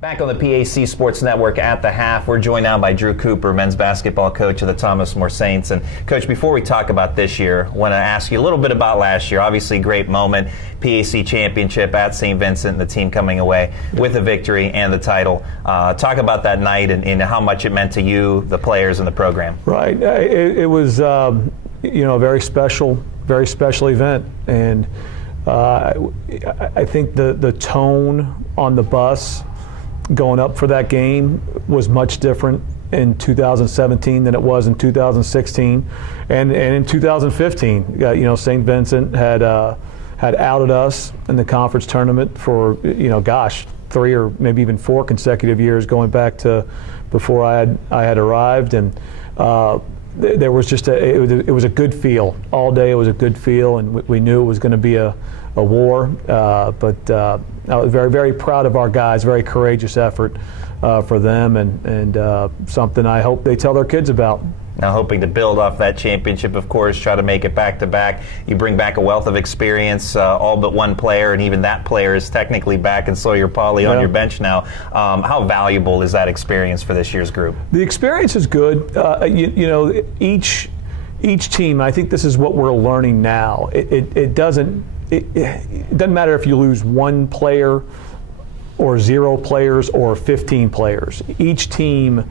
Back on the PAC Sports Network at the half, we're joined now by Drew Cooper, men's basketball coach of the Thomas More Saints. And Coach, before we talk about this year, I want to ask you a little bit about last year. Obviously, great moment, PAC championship at St. Vincent, the team coming away with a victory and the title. Talk about that night and how much it meant to you, the players, and the program. Right. It was, a very special event, and I think the tone on the bus going up for that game was much different in 2017 than it was in 2016, and in 2015. St. Vincent had outed us in the conference tournament for 3 or maybe even 4 consecutive years, going back to before I had arrived, and there was just it was a good feel all day. It was a good feel, and we knew it was going to be a war, but I was very, very proud of our guys. Very courageous effort for them, and something I hope they tell their kids about. Now, hoping to build off that championship, of course, try to make it back-to-back. You bring back a wealth of experience, all but one player, and even that player is technically back, and Sawyer Pauly on your bench now. How valuable is that experience for this year's group? The experience is good. Each team, I think this is what we're learning now. It doesn't matter if you lose 1 player or 0 players or 15 players. Each team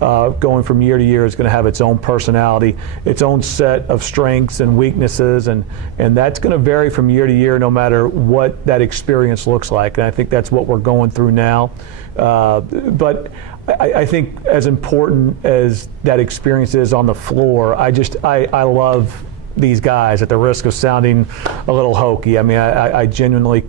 going from year to year is going to have its own personality, its own set of strengths and weaknesses, and that's going to vary from year to year no matter what that experience looks like. And I think that's what we're going through now. But I think as important as that experience is on the floor, I love these guys, at the risk of sounding a little hokey. I mean, I genuinely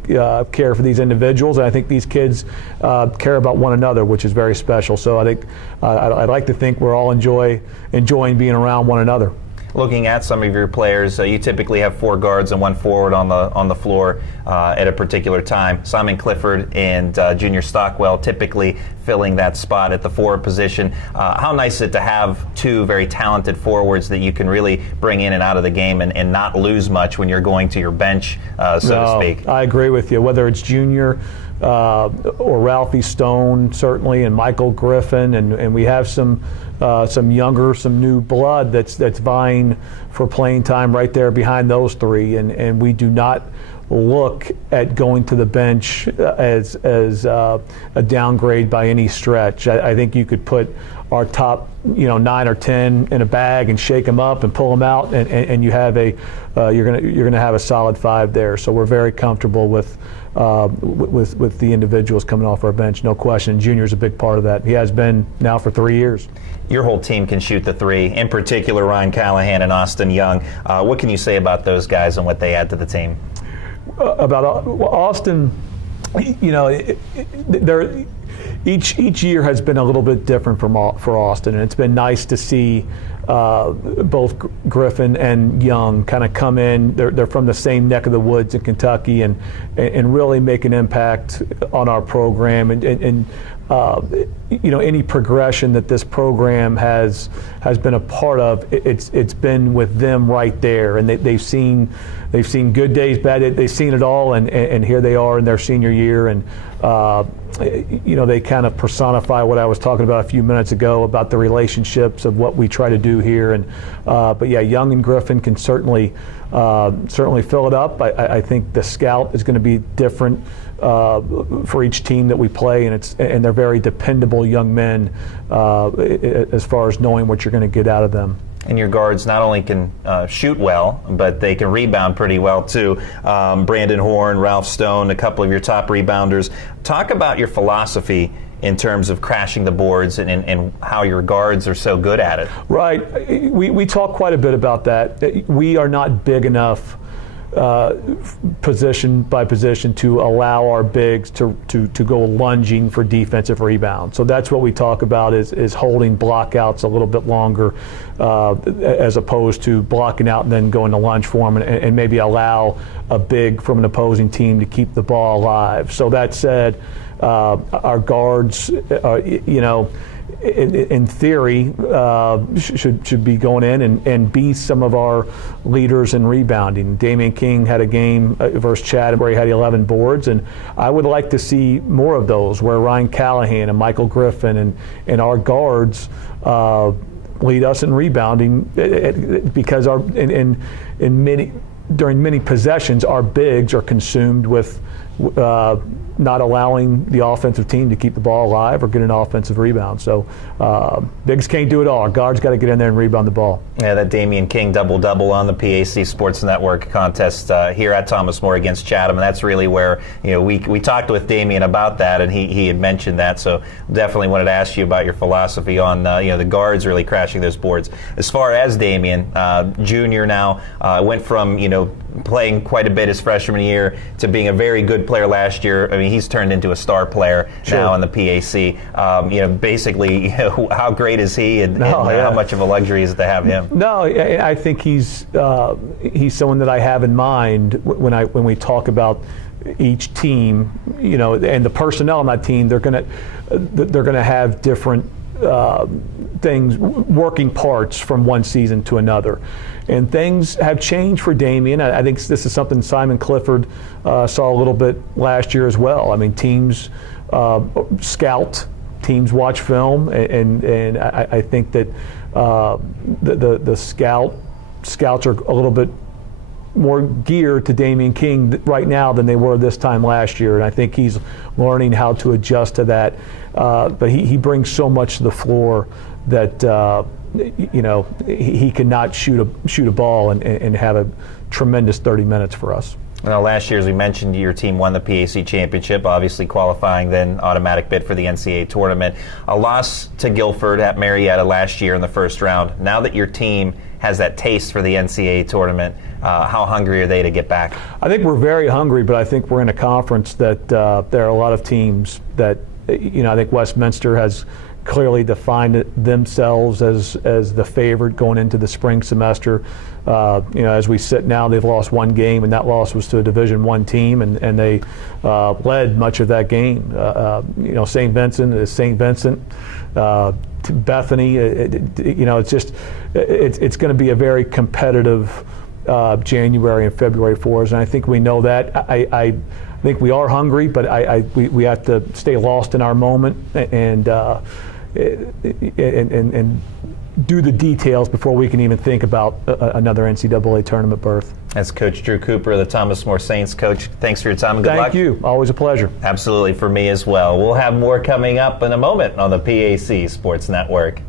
care for these individuals, and I think these kids care about one another, which is very special. So I think I'd like to think we're all enjoying being around one another. Looking at some of your players, you typically have 4 guards and 1 forward on the floor at a particular time. Simon Clifford and Junior Stockwell typically filling that spot at the forward position. How nice is it to have 2 very talented forwards that you can really bring in and out of the game and not lose much when you're going to your bench, so to speak? I agree with you. Whether it's Junior or Ralphie Stone, certainly, and Michael Griffin, and we have some younger, some new blood that's vying for playing time right there behind those 3, and we do not look at going to the bench as a downgrade by any stretch. I think you could put our top 9 or 10 in a bag and shake them up and pull them out, and you have you're gonna have a solid 5 there. So we're very comfortable with the individuals coming off our bench, no question. Junior's a big part of that. He has been now for 3 years. Your whole team can shoot the 3, in particular Ryan Callahan and Austin Young. What can you say about those guys and what they add to the team? About Austin, each year has been a little bit different for Austin, and it's been nice to see both Griffin and Young kind of come in. They're from the same neck of the woods in Kentucky, and really make an impact on our program, and any progression that this program has been a part of, it's been with them right there, and they've seen good days, bad days, they've seen it all, and here they are in their senior year, and they kind of personify what I was talking about a few minutes ago about the relationships of what we try to do here, and but yeah, Young and Griffin can certainly fill it up. I think the scout is going to be different for each team that we play, and they're very dependable young men as far as knowing what you're going to get out of them. And your guards not only can shoot well, but they can rebound pretty well too. Brandon Horn, Ralph Stone, a couple of your top rebounders. Talk about your philosophy in terms of crashing the boards and how your guards are so good at it. Right. We talk quite a bit about that. We are not big enough position by position to allow our bigs to go lunging for defensive rebounds. So that's what we talk about is holding blockouts a little bit longer as opposed to blocking out and then going to lunge for them and maybe allow a big from an opposing team to keep the ball alive. So that said, our guards, in theory, should be going in and be some of our leaders in rebounding. Damian King had a game versus Chatham where he had 11 boards, and I would like to see more of those where Ryan Callahan and Michael Griffin and our guards lead us in rebounding, because during many possessions, our bigs are consumed with not allowing the offensive team to keep the ball alive or get an offensive rebound. So bigs can't do it all. Our guards got to get in there and rebound the ball. Yeah, that Damian King double-double on the PAC Sports Network contest here at Thomas More against Chatham, and that's really where we talked with Damian about that, and he had mentioned that. So definitely wanted to ask you about your philosophy on the guards really crashing those boards. As far as Damian, junior now, went from playing quite a bit his freshman year to being a very good player last year. I mean, he's turned into a star player now in the PAC. Basically, how great is he, and how much of a luxury is it to have him? No, I think he's someone that I have in mind when we talk about each team, and the personnel on that team. They're gonna have different things, working parts from one season to another. And things have changed for Damian. I think this is something Simon Clifford saw a little bit last year as well. I mean, teams scout, teams watch film, and I think that the scouts are a little bit more geared to Damian King right now than they were this time last year, and I think he's learning how to adjust to that. But he brings so much to the floor that he cannot shoot a ball and have a tremendous 30 minutes for us. Now, last year, as we mentioned, your team won the PAC championship, obviously qualifying then automatic bid for the NCAA tournament. A loss to Guilford at Marietta last year in the first round. Now that your team has that taste for the NCAA tournament, how hungry are they to get back? I think we're very hungry, but I think we're in a conference that there are a lot of teams that, I think Westminster has clearly defined themselves as the favorite going into the spring semester. As we sit now, they've lost one game, and that loss was to a Division I team, and they led much of that game. St. Vincent is St. Vincent. Bethany, it's going to be a very competitive January and February for us, and I think we know that. I think we are hungry, but we have to stay lost in our moment and do the details before we can even think about another NCAA tournament berth. That's Coach Drew Cooper, the Thomas More Saints coach. Thanks for your time and good luck. Thank you. Always a pleasure. Absolutely, for me as well. We'll have more coming up in a moment on the PAC Sports Network.